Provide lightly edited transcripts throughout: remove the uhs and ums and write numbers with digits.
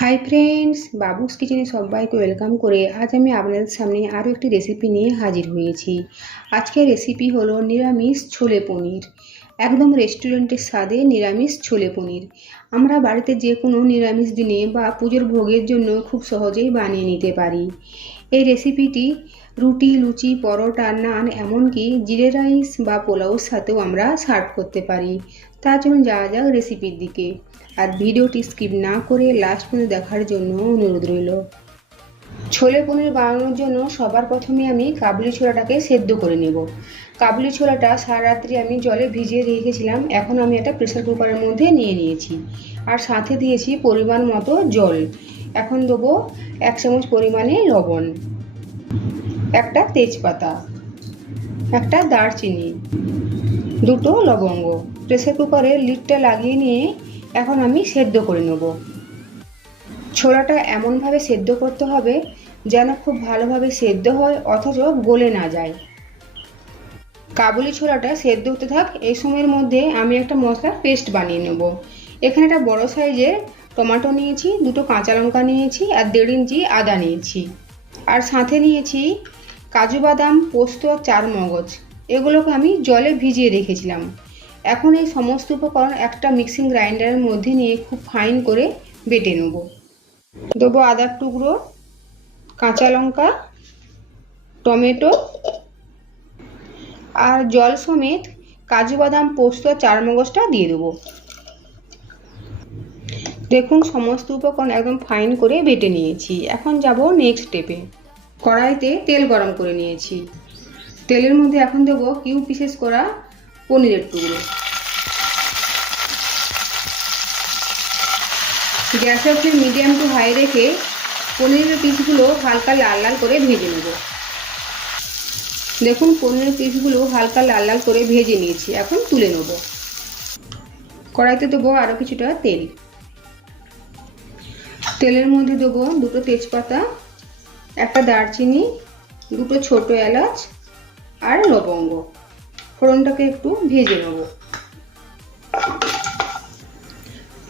Hi friends, বাবুস কিচেনে সবাইকে welcome করে আজ আমি আপনাদের সামনে আরও একটি রেসিপি নিয়ে হাজির হয়েছি। আজকের রেসিপি হলো নিরামিষ ছোলে পনির। একদম রেস্টুরেন্টের স্বাদে নিরামিষ ছোলে পনির আমরা বাড়িতে যে কোনো নিরামিষ দিনে বা পুজোর ভোগের জন্য খুব সহজেই বানিয়ে নিতে পারি। এই রেসিপিটি রুটি, লুচি, পরোটা, নান, এমনকি জিরে রাইস বা পোলাওর সাথেও আমরা সার্ভ করতে পারি। তার জন্য যাওয়া যাক রেসিপির দিকে। আর ভিডিওটি স্কিপ না করে লাস্ট পর্যন্ত দেখার জন্য অনুরোধ রইল। ছোলে পনির বানানোর জন্য সবার প্রথমে আমি কাবুলি ছোলাটাকে সেদ্ধ করে নেব। কাবুলি ছোলাটা সারা রাত্রি আমি জলে ভিজিয়ে রেখেছিলাম। এখন আমি একটা প্রেসার কুকারের মধ্যে নিয়ে নিয়েছি আর সাথে দিয়েছি পরিমাণ মতো জল। এখন দেবো 1 চামচ পরিমাণে লবণ, একটা তেজপাতা, একটা দারচিনি, 2টো লবঙ্গ। প্রেসার কুকারের লিডটা লাগিয়ে নিয়ে এখন আমি সেদ্ধ করে নেব। ছোলাটা এমনভাবে সেদ্ধ করতে হবে যেন খুব ভালোভাবে সেদ্ধ হয় অথচ গলে না যায়। কাবুলি ছোলাটা সেদ্ধ হতে থাক, এই সময়ের মধ্যে আমি একটা মশলার পেস্ট বানিয়ে নেব। এখানে একটা বড় সাইজের টমেটো নিয়েছি, 2টো কাঁচা লঙ্কা নিয়েছি আর 1.5 ইঞ্চি আদা নিয়েছি। আর সাথে নিয়েছি কাজু বাদাম, পোস্ত আর চারমগজ। এগুলোকে আমি জলে ভিজিয়ে রেখেছিলাম। এখন এই সমস্ত উপকরণ একটা মিক্সিং গ্রাইন্ডারের মধ্যে নিয়ে খুব ফাইন করে বেটে নেব। দেবো আদার টুকরো, কাঁচা লঙ্কা, টমেটো আর জল সমেত কাজু বাদাম, পোস্ত আর চারমগজটা দিয়ে দেবো। দেখুন সমস্ত উপকরণ একদম ফাইন করে বেটে নিয়েছি। এখন যাব নেক্সট স্টেপে। কড়াইতে তেল গরম করে নিয়েছি। তেলের মধ্যে এখন দেবো কিউব পিসেস করা পনিরের টুকরো। গ্যাসের ফ্লেম মিডিয়াম টু হাই রেখে পনিরের পিসগুলো হালকা লাল লাল করে ভেজে নেব। দেখুন পনিরের পিসগুলো হালকা লাল লাল করে ভেজে নিয়েছি, এখন তুলে নেব। কড়াইতে দেবো আরও কিছুটা তেল। তেলের মধ্যে দেবো 2টো তেজপাতা, একটা দারচিনি, 2টো ছোট এলাচ আর লবঙ্গ। ফোড়নটাকে একটু ভেজে নেব।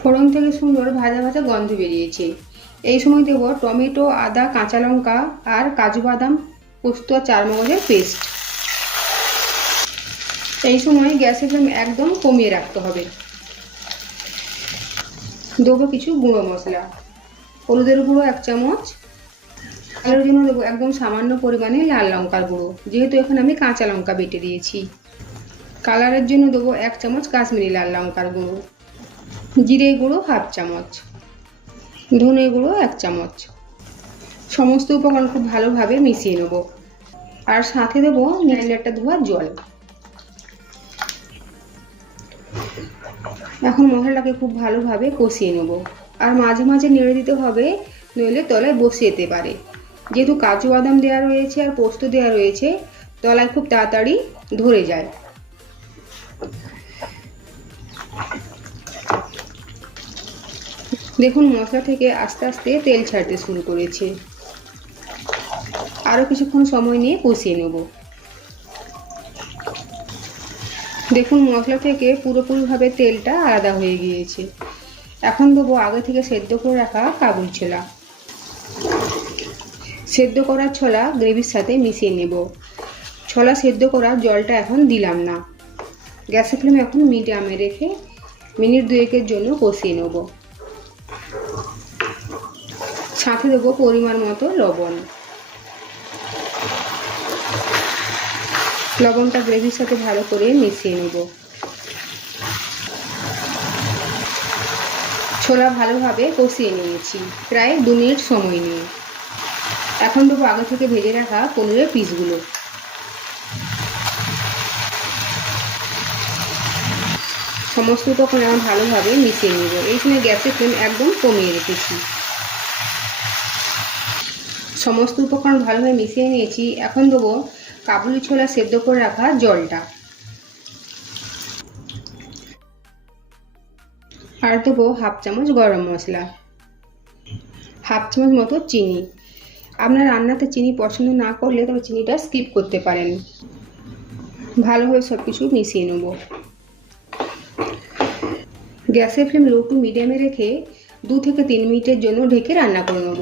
ফোড়ন থেকে সুন্দর ভাজা ভাজা গন্ধ বেরিয়েছে। এই সময় দেব টমেটো, আদা, কাঁচা লঙ্কা আর কাজু বাদাম, পোস্ত আর চারমগজের পেস্ট। এই সময় গ্যাসের ফ্লেম একদম কমিয়ে রাখতে হবে। দেবো কিছু গুঁড়ো মশলা। হলুদের গুঁড়ো 1 চামচ, কালারের জন্য দেবো একদম সামান্য পরিমাণে লাল লঙ্কার গুঁড়ো, যেহেতু এখানে আমি কাঁচা লঙ্কা বেটে দিয়েছি। কালারের জন্য দেবো 1 চামচ কাশ্মীরি লাল লঙ্কার গুঁড়ো, জিরে গুঁড়ো 1/2 চামচ, ধনে গুঁড়ো 1 চামচ। সমস্ত উপকরণ খুব ভালোভাবে মিশিয়ে নেব। আর সাথে দেবো 9 লিটার ধোয়া জল। এখন মশলাটাকে খুব ভালোভাবে কষিয়ে নেব। আর মাঝে মাঝে নেড়ে দিতে হবে, নইলে তলায় বসে যেতে পারে। যেহেতু কাজু বাদাম দেওয়া রয়েছে আর পোস্ত দেওয়া রয়েছে, তলায় খুব তাড়াতাড়ি ধরে যায়। দেখুন মশলা থেকে আস্তে আস্তে তেল ছাড়তে শুরু করেছে। আরও কিছুক্ষণ সময় নিয়ে কষিয়ে নেব। দেখুন মশলা থেকে পুরোপুরিভাবে তেলটা আলাদা হয়ে গিয়েছে। এখন দেবো আগে থেকে সেদ্ধ করে রাখা কাবুলি ছোলা। সেদ্ধ করা ছোলা গ্রেভির সাথে মিশিয়ে নেব। ছোলা সেদ্ধ করা জলটা এখন দিলাম না। গ্যাসের ফ্লেম এখন মিডিয়ামে রেখে মিনিট 2-এর জন্য কষিয়ে নেব। সাথে দেবো পরিমাণ মতো লবণ। লবণটা গ্রেভির সাথে ভালো করে মিশিয়ে নেব। ছোলা ভালোভাবে কষিয়ে নিয়েছি প্রায় 2 মিনিট সময় নিয়ে। এখন দেবো আগে থেকে ভেজে রাখা পনিরের পিসগুলো। সমস্ত উপকরণ আমি ভালোভাবে মিশিয়ে নেব। এই সময় গ্যাসের ফ্লেম একদম কমিয়ে রেখেছি। সমস্ত উপকরণ ভালোভাবে মিশিয়ে নিয়েছি। এখন দেবো কাবুলি ছোলা সেদ্ধ করে রাখা জলটা। আর দেবো 1/2 চামচ গরম মশলা, 1/2 চামচ মতো চিনি। আপনার রান্নাতে চিনি পছন্দ না করলে তবে চিনিটা স্কিপ করতে পারেন। ভালোভাবে সব কিছু মিশিয়ে নেব। গ্যাসের ফ্লেম লো টু মিডিয়ামে রেখে 2 থেকে 3 মিনিটের জন্য ঢেকে রান্না করে নেব।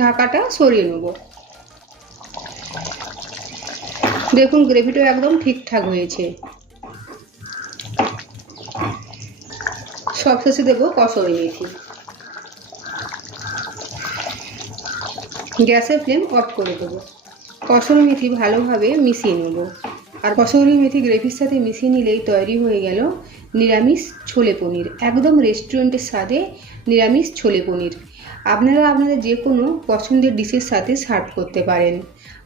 ঢাকাটা সরিয়ে নেব। দেখুন গ্রেভিটা একদম ঠিকঠাক হয়েছে। সবশেষে দেবো কসুরি মেথি। গ্যাসের ফ্লেম অফ করে দেবো। কসুরি মেথি ভালোভাবে মিশিয়ে নেব। আর কসুরি মেথি গ্রেভির সাথে মিশিয়ে নিলেই তৈরি হয়ে গেল নিরামিষ ছোলে পনির। একদম রেস্টুরেন্টের স্বাদে নিরামিষ ছোলে পনির। আপনারা আপনাদের যে কোনো পছন্দের ডিশের সাথে সার্ভ করতে পারেন।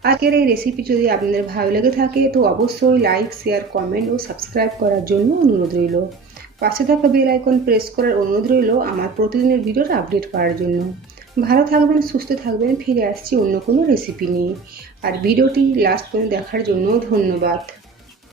আজকের এই রেসিপি যদি আপনাদের ভালো লেগে থাকে তো অবশ্যই লাইক, শেয়ার, কমেন্ট ও সাবস্ক্রাইব করার জন্য অনুরোধ রইল। পাশে থাকা বেল আইকন প্রেস করার অনুরোধ রইল আমার প্রতিদিনের ভিডিওর আপডেট পাওয়ার জন্য। ভালো থাকবেন, সুস্থ থাকবেন। ফিরে আসছি অন্য কোনো রেসিপি নিয়ে। আর ভিডিওটি লাস্ট পর্যন্ত দেখার জন্য ধন্যবাদ।